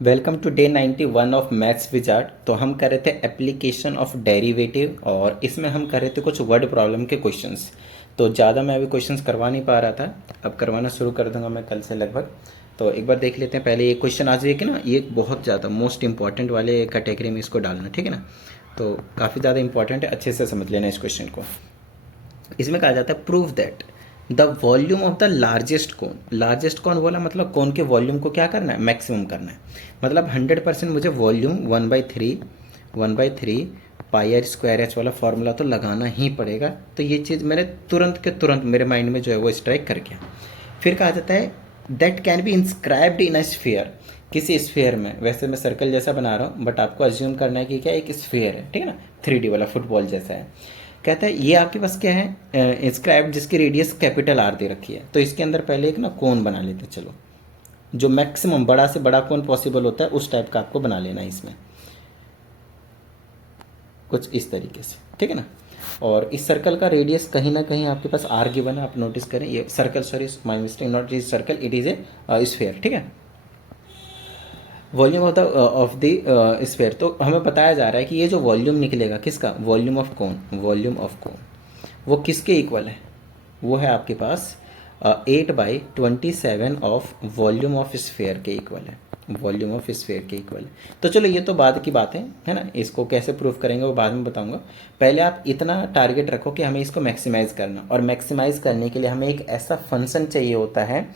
Welcome to day 91 of maths wizard. तो हम कर रहे थे एप्लीकेशन ऑफ डेरिवेटिव और इसमें हम कर रहे थे कुछ वर्ड प्रॉब्लम के क्वेश्चंस। तो ज़्यादा मैं अभी क्वेश्चंस करवा नहीं पा रहा था, अब करवाना शुरू कर दूंगा मैं कल से लगभग। तो एक बार देख लेते हैं पहले ये क्वेश्चन। आज ये कि ना ये बहुत ज़्यादा मोस्ट इंपॉर्टेंट वाले कैटेगरी में इसको डालना, ठीक है ना। तो काफ़ी ज़्यादा इंपॉर्टेंट है, अच्छे से समझ लेना इस क्वेश्चन को। इसमें कहा जाता है prove that the volume of the largest cone. Largest cone बोला मतलब कोन के वॉल्यूम को क्या करना है, मैक्सिमम करना है। मतलब 100% मुझे volume 1/3 pi r square h वाला फॉर्मूला तो लगाना ही पड़ेगा। तो ये चीज़ मैंने तुरंत के तुरंत मेरे माइंड में जो है वो स्ट्राइक कर गया। फिर कहा जाता है that can be inscribed in a sphere. किसी स्फीयर में, वैसे मैं सर्कल जैसा बना रहा हूँ बट आपको अज्यूम करना है कि क्या एक स्फीयर है, ठीक है ना, 3D वाला फुटबॉल जैसा है। कहता है ये आपके पास क्या है, इंस्क्राइब जिसकी रेडियस कैपिटल आर दे रखी है। तो इसके अंदर पहले एक ना कोन बना लेते हैं। चलो, जो मैक्सिमम बड़ा से बड़ा कोन पॉसिबल होता है उस टाइप का आपको बना लेना है इसमें, कुछ इस तरीके से, ठीक है ना। और इस सर्कल का रेडियस कहीं ना कहीं आपके पास आर गिवन है, आप नोटिस करें। ये circle, sorry my mistake, not is circle, it is a sphere, ठीक है। Volume of the sphere. तो हमें बताया जा रहा है कि ये जो वॉल्यूम निकलेगा किसका, वॉल्यूम ऑफ कौन, वॉल्यूम ऑफ कौन, वो किसके इक्वल है, वो है आपके पास 8/27 ऑफ वॉल्यूम ऑफ स्फीयर के इक्वल है, वॉल्यूम ऑफ स्फीयर के इक्वल है। तो चलो ये तो बाद की बात है ना, इसको कैसे प्रूव करेंगे वो बाद में बताऊंगा। पहले आप इतना टारगेट रखो कि हमें इसको मैक्सिमाइज करना, और मैक्सिमाइज करने के लिए हमें एक ऐसा फंक्शन चाहिए होता है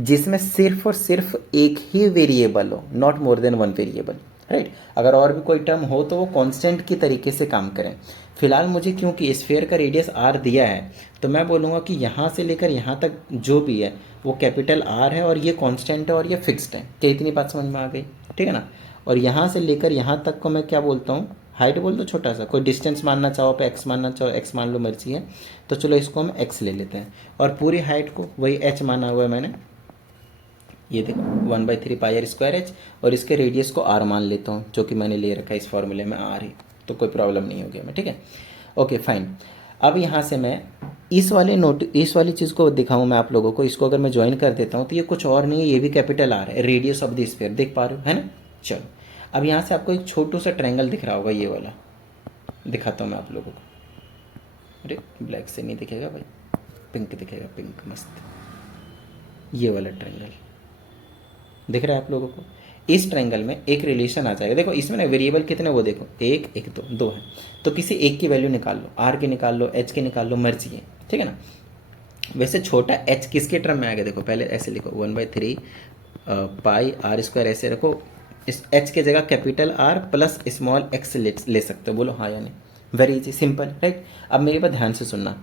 जिसमें सिर्फ और सिर्फ एक ही वेरिएबल हो, not more than one variable, right. अगर और भी कोई टर्म हो तो वो कांस्टेंट की तरीके से काम करें। फिलहाल मुझे क्योंकि स्फीयर का रेडियस आर दिया है तो मैं बोलूँगा कि यहाँ से लेकर यहाँ तक जो भी है वो कैपिटल आर है और ये कांस्टेंट है और ये फिक्स्ड है। क्या इतनी बात समझ में आ गई, ठीक है ना। और यहाँ से लेकर यहाँ तक को मैं क्या बोलता हूँ, हाइट बोल दो छोटा सा, कोई डिस्टेंस मानना चाहो पे एक्स मानना चाहो एक्स मान लो, मर्जी है। तो चलो इसको हम एक्स ले लेते हैं और पूरी हाइट को वही एच माना हुआ है मैंने। ये देखो 1/3 पाई आर स्क्वायर एच, और इसके रेडियस को आर मान लेता हूँ जो कि मैंने ले रखा है इस फॉर्मूले में आर ही, तो कोई प्रॉब्लम नहीं होगी हमें, ठीक है। Okay fine. अब यहाँ से मैं इस वाली चीज़ को दिखाऊँ मैं आप लोगों को। इसको अगर मैं ज्वाइन कर देता हूँ तो ये कुछ और नहीं है, ये भी कैपिटल आर है, रेडियस ऑफ द स्फीयर, देख पा रहे हो है ना। चलो, अब यहाँ से आपको एक छोटू सा ट्रायंगल दिख रहा होगा, ये वाला दिखाता हूँ मैं आप लोगों को। अरे ब्लैक से नहीं दिखेगा भाई, पिंक दिखेगा, पिंक मस्त, ये वाला ट्रायंगल दिख रहा है आप लोगों को। इस ट्रायंगल में एक रिलेशन आ जाएगा। देखो इसमें ना वेरिएबल कितने, वो देखो एक एक दो है। तो किसी एक की वैल्यू निकाल लो, आर की निकाल लो, एच की निकाल लो, मर्जी है, ठीक है ना। वैसे छोटा एच किसके टर्म में आ गया, देखो पहले ऐसे लिखो 1/3 पाई आर स्क्वायर, ऐसे रखो। इस एच के जगह capital R plus small x ले सकते हो, बोलो हाँ या नहीं। Very easy simple, right. अब मेरे पास ध्यान से सुनना।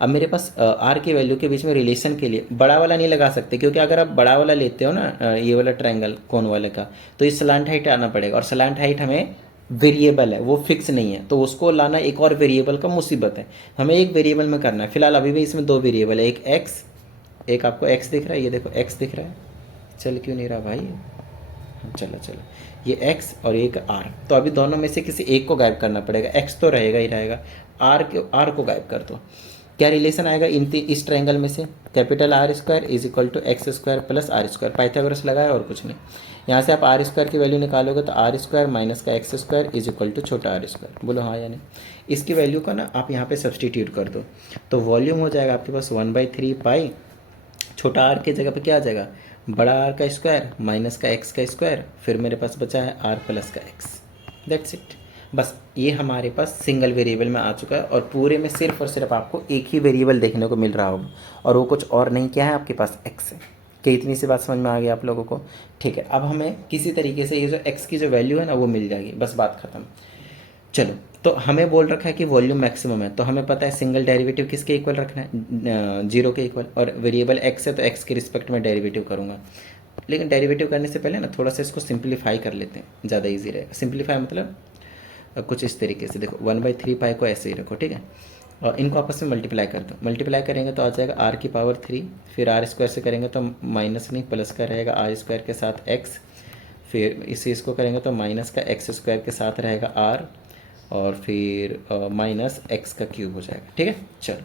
अब मेरे पास आर की वैल्यू के बीच में रिलेशन के लिए बड़ा वाला नहीं लगा सकते, क्योंकि अगर आप बड़ा वाला लेते हो ना ये वाला ट्रायंगल कोन वाले का, तो ये स्लांट हाइट आना पड़ेगा, और स्लांट हाइट हमें वेरिएबल है, वो फिक्स नहीं है, तो उसको लाना एक और वेरिएबल का मुसीबत है। हमें एक वेरिएबल में करना है। फिलहाल अभी भी इसमें दो वेरिएबल है, एक एक्स, एक आपको एक्स दिख रहा है, ये देखो एक्स दिख रहा है, चल क्यों नहीं रहा भाई, चलो चलो, ये x और एक r। तो अभी दोनों में से किसी एक को गायब करना पड़ेगा, x तो रहेगा ही रहेगा, r को गायब कर दो। क्या रिलेशन आएगा इस ट्रायंगल में से, capital r square is equal to x square plus r square, Pythagoras लगाया और कुछ नहीं। यहाँ से आप आर स्क्वायर की वैल्यू निकालोगे तो आर स्क्वायर माइनस का x square is equal to छोटा आर स्क्वायर, बोलो हाँ या नहीं। इसकी वैल्यू का ना आप यहाँ पे सब्सटीट्यूट कर दो, तो वॉल्यूम हो जाएगा आपके पास 1/3 पाई, छोटा आर की जगह पे क्या आ जाएगा, बड़ा आर का स्क्वायर माइनस का एक्स का स्क्वायर, फिर मेरे पास बचा है आर प्लस का एक्स, दैट्स इट। बस ये हमारे पास सिंगल वेरिएबल में आ चुका है, और पूरे में सिर्फ और सिर्फ आपको एक ही वेरिएबल देखने को मिल रहा होगा, और वो कुछ और नहीं, क्या है आपके पास एक्स है। कि इतनी सी बात समझ में आ गई आप लोगों को, ठीक है। अब हमें किसी तरीके से ये जो एक्स की जो वैल्यू है ना वो मिल जाएगी, बस बात खत्म। चलो, तो हमें बोल रखा है कि वॉल्यूम मैक्सिमम है, तो हमें पता है सिंगल डेरिवेटिव किसके इक्वल रखना है, जीरो के इक्वल, और वेरिएबल एक्स है तो एक्स के रिस्पेक्ट में डेरिवेटिव करूँगा। लेकिन डेरिवेटिव करने से पहले ना थोड़ा सा इसको सिंप्लीफाई कर लेते हैं, ज़्यादा इजी रहेगा। सिंप्लीफाई मतलब कुछ इस तरीके से, देखो 1/3 पाई को ऐसे ही रखो, ठीक है, और इनको आपस में मल्टीप्लाई कर दो। मल्टीप्लाई करेंगे तो आ जाएगा आर की पावर 3, फिर आर स्क्वायर से करेंगे तो माइनस नहीं प्लस का रहेगा आर स्क्वायर के साथ एक्स, फिर इसी इसको करेंगे तो माइनस का एक्स स्क्वायर के साथ रहेगा आर, और फिर माइनस एक्स का क्यूब हो जाएगा, ठीक है। चलो,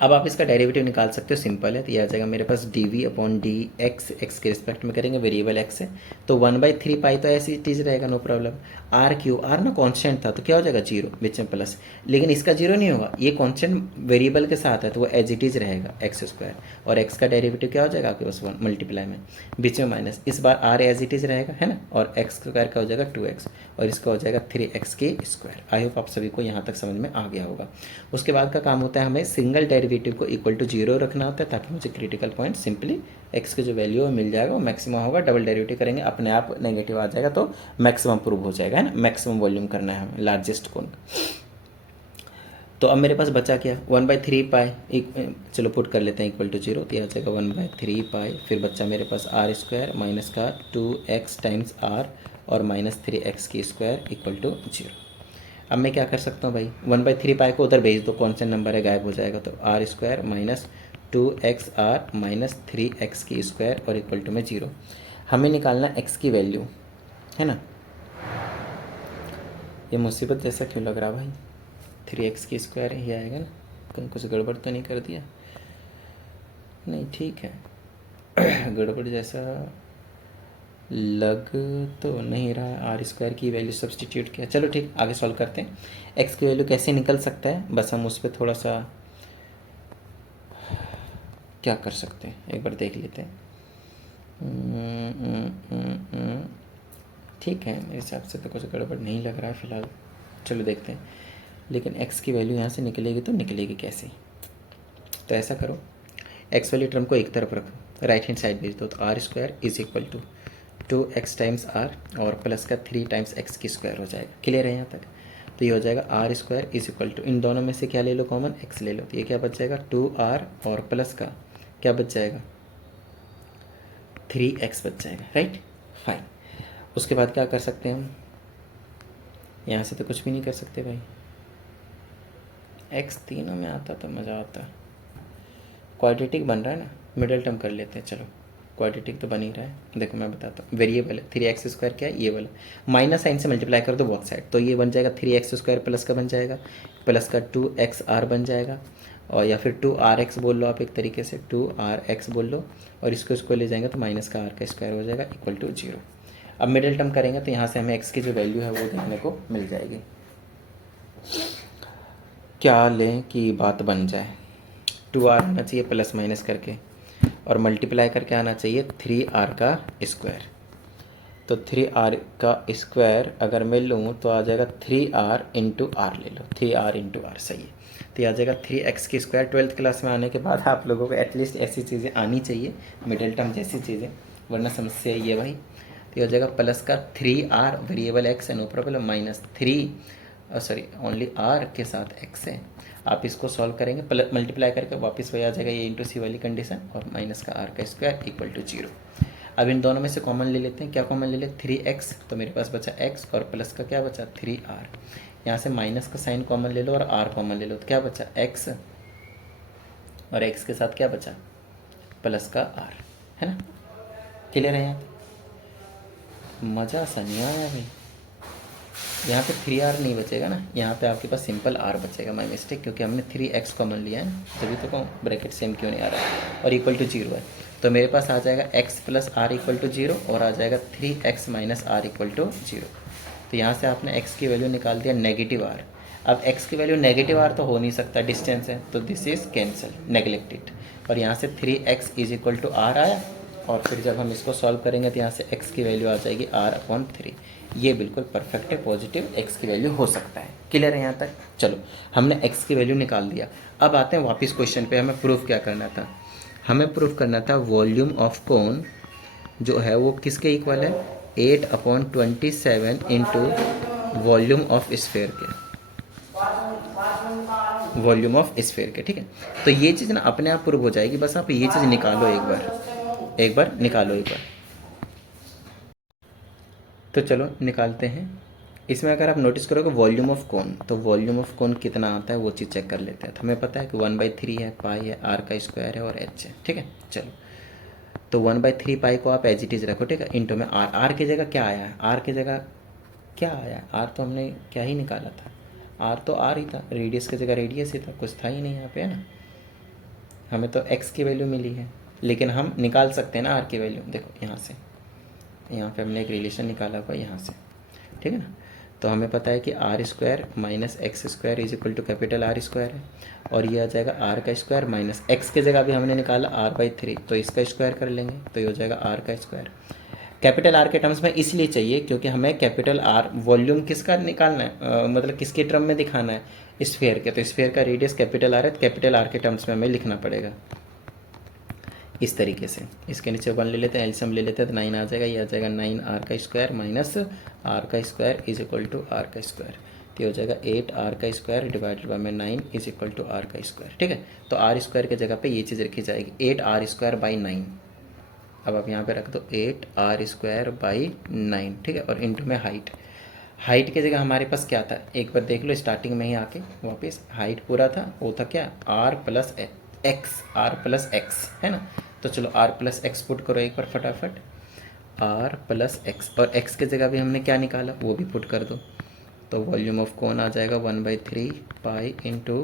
अब आप इसका डेरिवेटिव निकाल सकते हो, सिंपल है। तो ये आ जाएगा मेरे पास D V upon D X, X के रिस्पेक्ट में करेंगे, वेरिएबल एक्स है तो 1/3 पाई तो ऐसी चीज़ रहेगा, नो प्रॉब्लम। आर क्यू, आर ना कॉन्स्टेंट था तो क्या हो जाएगा 0 बीच में प्लस, लेकिन इसका 0 नहीं होगा, ये कॉन्स्टेंट वेरिएबल के साथ है तो वो एज इट इज़ रहेगा एक्स स्क्वायर, और एक्स का डेरिवेटिव क्या हो जाएगा आपके पास 1 मल्टीप्लाई में बीच में माइनस, इस बार आर एज इट इज़ रहेगा है ना, और एक्स स्क्वायर का हो जाएगा 2x और इसका हो जाएगा 3x के स्क्वायर। आई होप आप सभी को यहाँ तक समझ में आ गया होगा। उसके बाद का काम होता है हमें सिंगल डेरिवेटिव को इक्वल टू 0 रखना होता है ताकि मुझे क्रिटिकल पॉइंट सिंपली एक्स की जो वैल्यू है मिल जाएगा, वो मैक्सिमम होगा। डबल डेरिवेटिव करेंगे अपने आप नेगेटिव आ जाएगा तो मैक्सिमम प्रूव हो जाएगा है ना, मैक्सिमम वॉल्यूम करना है हमें लार्जेस्ट कोन। तो अब मेरे पास बचा क्या, 1/3 पाई, चलो पुट कर लेते हैं इक्वल टू 0, तो यह आ जाएगा 1/3 पाई, फिर बच्चा मेरे पास आर स्क्वायर माइनस का 2x टाइम्स आर और माइनस 3x की स्क्वायर इक्वल टू 0। अब मैं क्या कर सकता हूँ भाई, 1/3 पाई को उधर भेज दो, कॉन्स्टेंट नंबर है गायब हो जाएगा, तो r square minus 2x r minus 3x की स्क्वायर और इक्वल टू में 0। हमें निकालना x की वैल्यू है ना, ये मुसीबत जैसा क्यों लग रहा भाई, 3x की स्क्वायर ही आएगा ना, कहीं कुछ गड़बड़ तो नहीं कर दिया, नहीं ठीक है गड़बड़ जैसा लग तो नहीं रहा, आर स्क्वायर की वैल्यू सब्सटीट्यूट किया, चलो ठीक आगे सॉल्व करते हैं। एक्स की वैल्यू कैसे निकल सकता है, बस हम उस पर थोड़ा सा क्या कर सकते हैं एक बार देख लेते हैं। ठीक है मेरे हिसाब से तो कुछ गड़बड़ नहीं लग रहा है फ़िलहाल, चलो देखते हैं। लेकिन एक्स की वैल्यू यहाँ से निकलेगी तो निकलेगी कैसे, तो ऐसा करो एक्स वाली टर्म को एक तरफ रखो, राइट हैंड साइड भेज दो, तो r square is equal to 2x times r और प्लस का 3 टाइम्स एक्स की स्क्वायर हो जाएगा। क्लियर है यहाँ तक, तो ये हो जाएगा R square is equal to, इन दोनों में से क्या ले लो कॉमन, एक्स ले लो, तो ये क्या बच जाएगा 2r और प्लस का क्या बच जाएगा 3x बच जाएगा, राइट फाइन। उसके बाद क्या कर सकते हैं हम, यहाँ से तो कुछ भी नहीं कर सकते भाई, x तीनों में आता तो मज़ा आता, क्वाड्रेटिक बन रहा है ना, मिडल टर्म कर लेते हैं, चलो क्वाड्रेटिक तो बन ही रहा है, देखो मैं बताता हूँ, वेरिएबल है 3x स्क्वायर, क्या है ये वाला, माइनस साइन से मल्टीप्लाई कर दो बोथ साइड, तो ये बन जाएगा 3x स्क्वायर प्लस का बन जाएगा, प्लस का 2xr बन जाएगा, और या फिर 2rx बोल लो आप एक तरीके से, 2rx बोल लो, और इसको ले जाएंगे तो माइनस का r का स्क्वायर हो जाएगा इक्वल टू 0। अब मिडिल टर्म करेंगे तो यहाँ से हमें x की जो वैल्यू है वो देखने को मिल जाएगी, क्या लें कि बात बन जाए, 2r आना चाहिए प्लस माइनस करके और मल्टीप्लाई करके आना चाहिए 3r का स्क्वायर, तो 3r का स्क्वायर अगर मैं लूँ तो आ जाएगा 3r इंटू आर, ले लो 3r इंटू आर, सही है, तो ये आ जाएगा 3x की स्क्वायर। 12th क्लास में आने के बाद आप लोगों को एटलीस्ट ऐसी चीज़ें आनी चाहिए, मिडिल टर्म जैसी चीज़ें, वरना समस्या ये भाई। तो ये हो जाएगा प्लस का 3r वेरिएबल x है no problem, minus 3 sorry only r के साथ x है, आप इसको सॉल्व करेंगे मल्टीप्लाई करके वापस वही आ जाएगा ये इंटू सी वाली कंडीशन, और माइनस का r का स्क्वायर इक्वल टू 0। अब इन दोनों में से कॉमन ले लेते हैं, क्या कॉमन ले लेते 3x, तो मेरे पास बचा x और प्लस का क्या बचा 3r, यहाँ से माइनस का साइन कॉमन ले लो और r कॉमन ले लो, तो क्या बचा x और x के साथ क्या बचा प्लस का r, है ना, क्लियर है यहाँ, मज़ा सा नहीं आया भाई, यहाँ पे 3r नहीं बचेगा ना, यहाँ पे आपके पास सिंपल r बचेगा, माई मिस्टेक, क्योंकि हमने 3x कॉमन लिया है, तभी तो कहूँ ब्रैकेट सेम क्यों नहीं आ रहा है, और इक्वल टू 0 है, तो मेरे पास आ जाएगा x plus r equal to 0 और आ जाएगा 3x minus are equal to 0। तो यहाँ से आपने x की वैल्यू निकाल दिया नेगेटिव r, अब x की वैल्यू नेगेटिव r तो हो नहीं सकता, डिस्टेंस है, तो दिस इज़ कैंसिल नेगलेक्टेड, और यहाँ से 3x is equal to are आया, और फिर जब हम इसको सॉल्व करेंगे तो यहाँ से x की वैल्यू आ जाएगी r/3, ये बिल्कुल परफेक्ट है, पॉजिटिव x की वैल्यू हो सकता है। क्लियर है यहाँ तक, चलो हमने x की वैल्यू निकाल दिया। अब आते हैं वापस क्वेश्चन पे, हमें प्रूफ क्या करना था, हमें प्रूफ करना था वॉल्यूम ऑफ कोन जो है वो किसके इक्वल है 8/27 इंटू वॉल्यूम ऑफ स्फेयर के, वॉल्यूम ऑफ स्फेयर के, ठीक है। तो ये चीज़ ना अपने आप प्रूव हो जाएगी, बस आप ये चीज़ निकालो एक बार निकालो एक बार, तो चलो निकालते हैं। इसमें अगर आप नोटिस करोगे वॉल्यूम ऑफ कोन, तो वॉल्यूम ऑफ कोन कितना आता है वो चीज़ चेक कर लेते हैं। तो हमें पता है कि 1/3 है, पाई है, आर का स्क्वायर है और एच है, ठीक है। चलो तो 1/3 पाई को आप एज इट इज़ रखो, ठीक है, इंटू में आर, आर की जगह क्या आया है, आर की जगह क्या आया है, आर तो हमने क्या ही निकाला था, आर तो आर ही था, रेडियस की जगह रेडियस ही था, कुछ था ही नहीं यहाँ पे, है ना। हमें तो x की वैल्यू मिली है, लेकिन हम निकाल सकते हैं ना r की वैल्यू। देखो यहाँ से, यहाँ पे हमने एक रिलेशन निकाला हुआ यहाँ से, ठीक है ना। तो हमें पता है कि r square minus x square is equal to capital r square है, और ये आ जाएगा आर का स्क्वायर माइनस एक्स की जगह भी हमने निकाला r/3, तो इसका स्क्वायर कर लेंगे तो ये हो जाएगा r का स्क्वायर। कैपिटल आर के टर्म्स में इसलिए चाहिए क्योंकि हमें कैपिटल आर वॉल्यूम किसका निकालना है, मतलब किसके टर्म में दिखाना है, स्फेयर के। तो स्फेयर का रेडियस कैपिटल आर है, तो कैपिटल आर के टर्म्स में हमें लिखना पड़ेगा इस तरीके से। इसके नीचे 1 ले लेते हैं, एलसीएम ले लेते हैं, तो 9 आ जाएगा। ये आ जाएगा 9 आर का स्क्वायर माइनस आर का square is equal to r का स्क्वायर। तो ये हो जाएगा 8 आर का स्क्वायर डिवाइडेड बाई में 9 इज इक्वल टू आर का स्क्वायर, ठीक है। तो आर स्क्वायर की जगह पे ये चीज़ रखी जाएगी 8 आर स्क्वायर बाई 9। अब आप यहाँ पे रख दो 8 आर स्क्वायर बाई 9, ठीक है। और इंटू में हाइट की जगह हमारे पास क्या था, एक बार देख लो स्टार्टिंग में ही आके वापस। हाइट पूरा था, वो था क्या, आर प्लस एक्स, है ना। तो चलो आर प्लस एक्स पुट करो एक बार फटाफट, आर प्लस एक्स, और एक्स की जगह भी हमने क्या निकाला वो भी पुट कर दो। तो वॉल्यूम ऑफ कौन आ जाएगा 1/3 पाई इंटू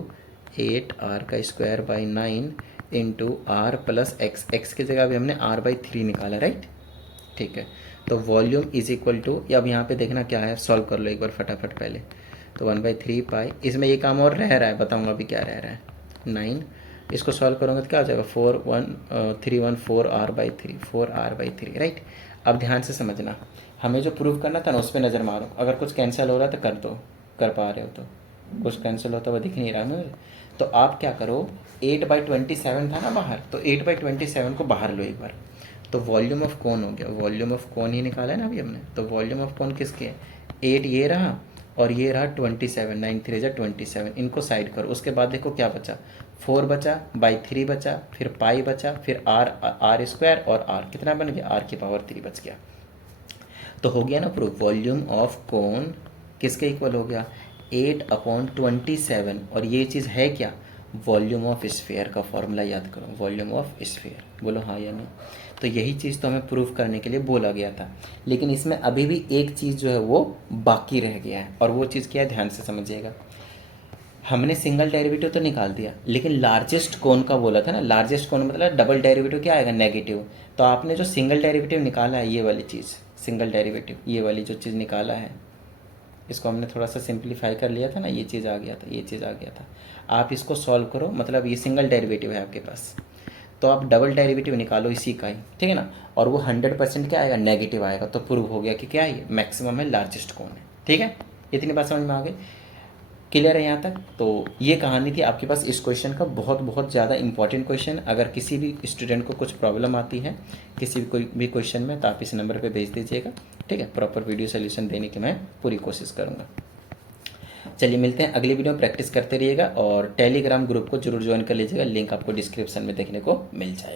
8 आर का square by 9 into r plus x. X की जगह भी हमने r/3 निकाला, राइट, ठीक है। तो वॉल्यूम इज इक्वल टू, अब यहाँ पे देखना क्या है, सॉल्व कर लो एक बार फटाफट पहले। तो 1/3 पाई, इसमें ये काम और रह रहा है, बताऊँगा अभी क्या रह रहा है, 9। इसको सॉल्व करोगे तो क्या हो जाएगा 4 r/3, 4r/3, राइट। अब ध्यान से समझना, हमें जो प्रूव करना था ना उस पर नज़र मारो। अगर कुछ कैंसिल हो रहा है तो कर दो, कर पा रहे हो तो। कुछ कैंसिल होता हुआ दिख नहीं रहा ना, तो आप क्या करो, 8/27 था ना बाहर, तो 8/27 को बाहर लो एक बार। तो वॉल्यूम ऑफ कौन हो गया, वॉल्यूम ऑफ कौन ही निकाला है ना अभी हमने। तो वॉल्यूम ऑफ कौन किसके है, 8 ये रहा और ये रहा 27, 9 3 जा 27, इनको साइड करो। उसके बाद देखो क्या बचा, 4 बचा, बाई 3 बचा, फिर पाई बचा, फिर आर स्क्वायर, और आर कितना बन गया, आर की पावर 3 बच गया। तो हो गया ना प्रूफ, वॉल्यूम ऑफ कौन किसके इक्वल हो गया, 8/27। और ये चीज़ है क्या, वॉल्यूम ऑफ स्फीयर का फॉर्मूला याद करो, वॉल्यूम ऑफ स्फीयर, बोलो हाँ या नहीं। तो यही चीज़ तो हमें प्रूफ करने के लिए बोला गया था, लेकिन इसमें अभी भी एक चीज़ जो है वो बाकी रह गया है, और वो चीज़ क्या है, ध्यान से समझिएगा। हमने सिंगल डेरिवेटिव तो निकाल दिया, लेकिन लार्जेस्ट कौन का बोला था ना, लार्जेस्ट कौन मतलब डबल डेरिवेटिव क्या आएगा, नेगेटिव। तो आपने जो सिंगल डेरिवेटिव निकाला है, ये वाली चीज़ सिंगल डेरिवेटिव, ये वाली जो चीज़ निकाला है, इसको हमने थोड़ा सा सिंप्लीफाई कर लिया था ना, ये चीज़ आ गया था, ये चीज़ आ गया था। आप इसको सॉल्व करो, मतलब ये सिंगल डेरिवेटिव है आपके पास, तो आप डबल डेरिवेटिव निकालो इसी का ही, ठीक है ना। और वो 100% क्या आएगा, नेगेटिव आएगा। तो प्रूव हो गया कि क्या है, मैक्सिमम है, लार्जेस्ट कौन है, ठीक है। इतनी बात समझ में आ गई, क्लियर है यहाँ तक। तो ये कहानी थी आपके पास इस क्वेश्चन का, बहुत बहुत ज़्यादा इंपॉर्टेंट क्वेश्चन। अगर किसी भी स्टूडेंट को कुछ प्रॉब्लम आती है किसी भी कोई भी क्वेश्चन में, तो आप इस नंबर पे भेज दीजिएगा, ठीक है। प्रॉपर वीडियो सोल्यूशन देने की मैं पूरी कोशिश करूँगा। चलिए मिलते हैं अगली वीडियो में, प्रैक्टिस करते रहिएगा, और टेलीग्राम ग्रुप को जरूर ज्वाइन कर लीजिएगा, लिंक आपको डिस्क्रिप्शन में देखने को मिल जाएगा।